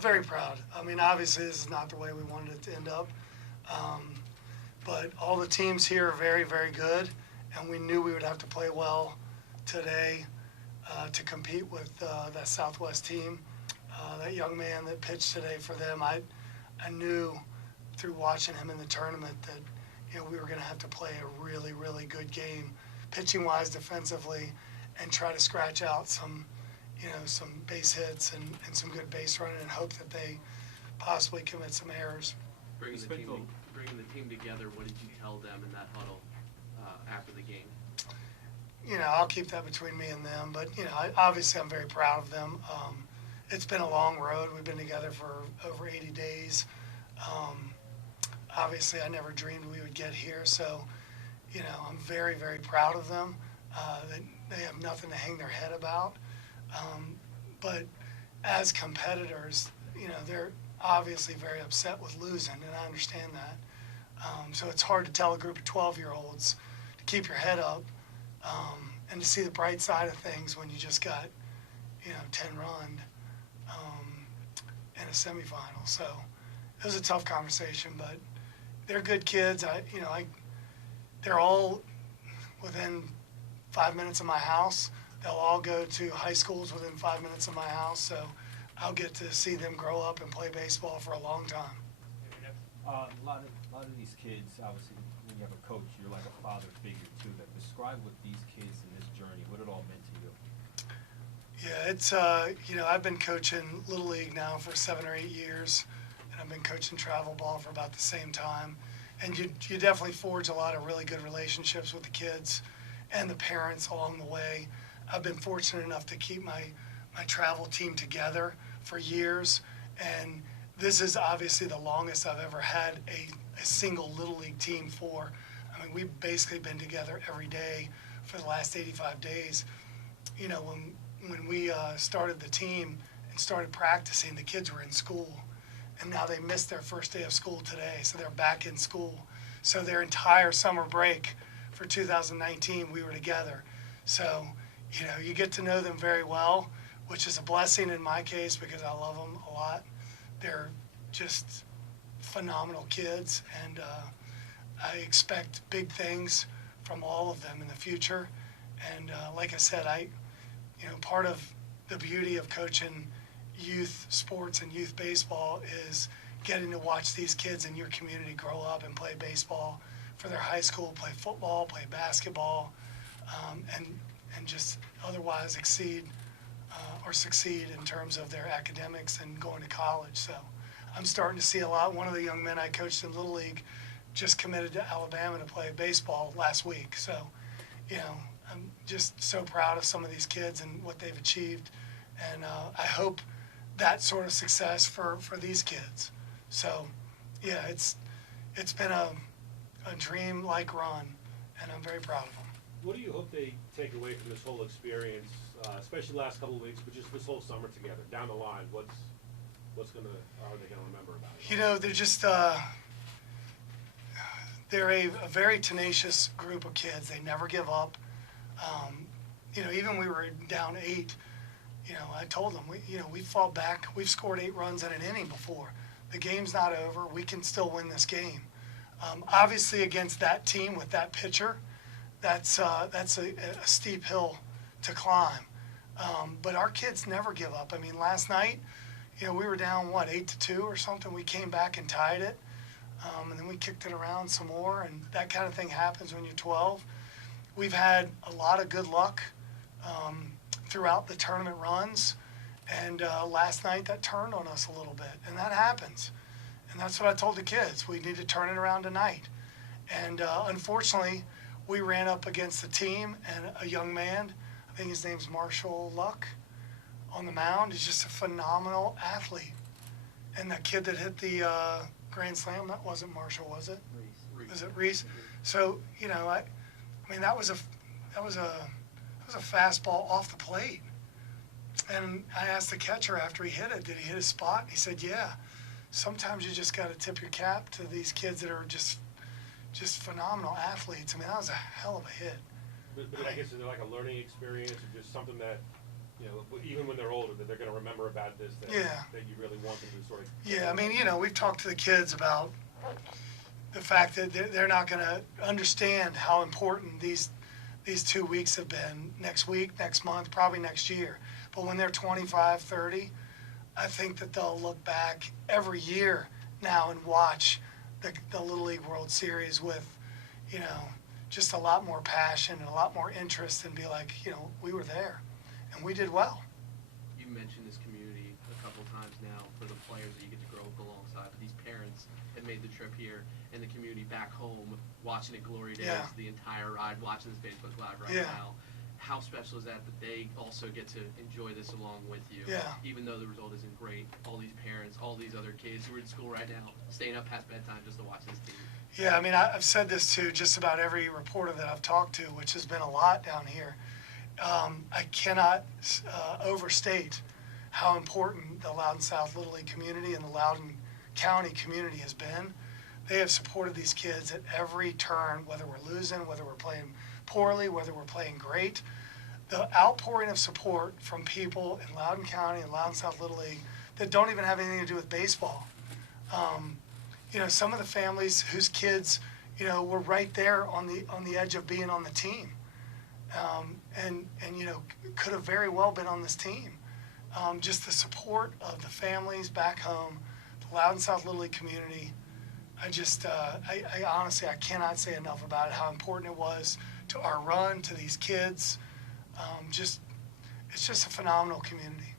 Very proud. I mean, obviously, this is not the way we wanted it to end up. But all the teams here are very, very good, and we knew we would have to play well today to compete with that Southwest team. That young man that pitched today for them, I knew through watching him in the tournament that we were going to have to play a really, really good game, pitching-wise, defensively, and try to scratch out some base hits and some good base running and hope that they possibly commit some errors. Bringing the team together, what did you tell them in that huddle after the game? I'll keep that between me and them, but, obviously I'm very proud of them. It's been a long road. We've been together for over 80 days. Obviously, I never dreamed we would get here, so, I'm very, very proud of them. They have nothing to hang their head about. But as competitors, they're obviously very upset with losing, and I understand that. So it's hard to tell a group of 12-year-olds to keep your head up and to see the bright side of things when you just got, 10 run in a semifinal. So it was a tough conversation, but they're good kids. They're all within 5 minutes of my house. They'll all go to high schools within 5 minutes of my house, so I'll get to see them grow up and play baseball for a long time. A lot of these kids, obviously, when you have a coach, you're like a father figure too. That describe what these kids in this journey, what it all meant to you. Yeah, it's I've been coaching Little League now for 7 or 8 years, and I've been coaching travel ball for about the same time. And you definitely forge a lot of really good relationships with the kids and the parents along the way. I've been fortunate enough to keep my travel team together for years, and this is obviously the longest I've ever had a single Little League team for. I mean, we've basically been together every day for the last 85 days. When we started the team and started practicing, the kids were in school, and now they missed their first day of school today, so they're back in school. So their entire summer break for 2019, we were together. So, you get to know them very well, which is a blessing in my case because I love them a lot. They're just phenomenal kids, and I expect big things from all of them in the future. And like I said, part of the beauty of coaching youth sports and youth baseball is getting to watch these kids in your community grow up and play baseball for their high school, play football, play basketball, and just otherwise succeed in terms of their academics and going to college. So I'm starting to see a lot. One of the young men I coached in Little League just committed to Alabama to play baseball last week. So, I'm just so proud of some of these kids and what they've achieved. And I hope that sort of success for these kids. So, yeah, it's been a dream-like run, and I'm very proud of them. What do you hope they take away from this whole experience, especially the last couple of weeks, but just this whole summer together, down the line? Are they going to remember about it? They're just they're a very tenacious group of kids. They never give up. Even we were down 8. I told them we fought back. We've scored 8 runs in an inning before. The game's not over. We can still win this game. Obviously, against that team with that pitcher, that's a steep hill to climb. But our kids never give up. I mean, last night, we were down 8-2 or something. We came back and tied it, and then we kicked it around some more. And that kind of thing happens when you're 12. We've had a lot of good luck throughout the tournament runs, and last night that turned on us a little bit, and that happens. And that's what I told the kids. We need to turn it around tonight. And unfortunately, we ran up against the team and a young man, I think his name's Marshall Luck, on the mound. He's just a phenomenal athlete. And that kid that hit the grand slam, that wasn't Marshall, was it? Reese. Was it Reese? So, that was a fastball off the plate. And I asked the catcher after he hit it, did he hit his spot? And he said, yeah. Sometimes you just got to tip your cap to these kids that are just phenomenal athletes. That was a hell of a hit. But I guess is it like a learning experience or just something that, you know, even when they're older, that they're gonna remember about this, that, Yeah. that you really want them to sort of. Yeah, I mean, you know, we've talked to the kids about the fact that they're not going to understand how important these 2 weeks have been, next week, next month, probably next year. But when they're 25, 30, I think that they'll look back every year now and watch the Little League World Series with, you know, just a lot more passion and a lot more interest, and be like, you know, we were there and we did well. You mentioned this community a couple times now for the players that you get to grow up alongside. But these parents have made the trip here, and the community back home watching it Glory Days, Yeah. the entire ride, watching this Facebook Live right Yeah. now. How special is that they also get to enjoy this along with you? Yeah. Even though the result isn't great, all these parents, all these other kids who are in school right now, staying up past bedtime just to watch this team. Yeah, I mean, I've said this to just about every reporter that I've talked to, which has been a lot down here. I cannot overstate how important the Loudoun South Little League community and the Loudoun County community has been. They have supported these kids at every turn, whether we're losing, whether we're playing poorly, whether we're playing great. The outpouring of support from people in Loudoun County and Loudoun South Little League that don't even have anything to do with baseball. You know, some of the families whose kids, you know, were right there on the edge of being on the team, and you know, could have very well been on this team. Just the support of the families back home, the Loudoun South Little League community. I honestly, I cannot say enough about it, how important it was to our run, to these kids. It's just a phenomenal community.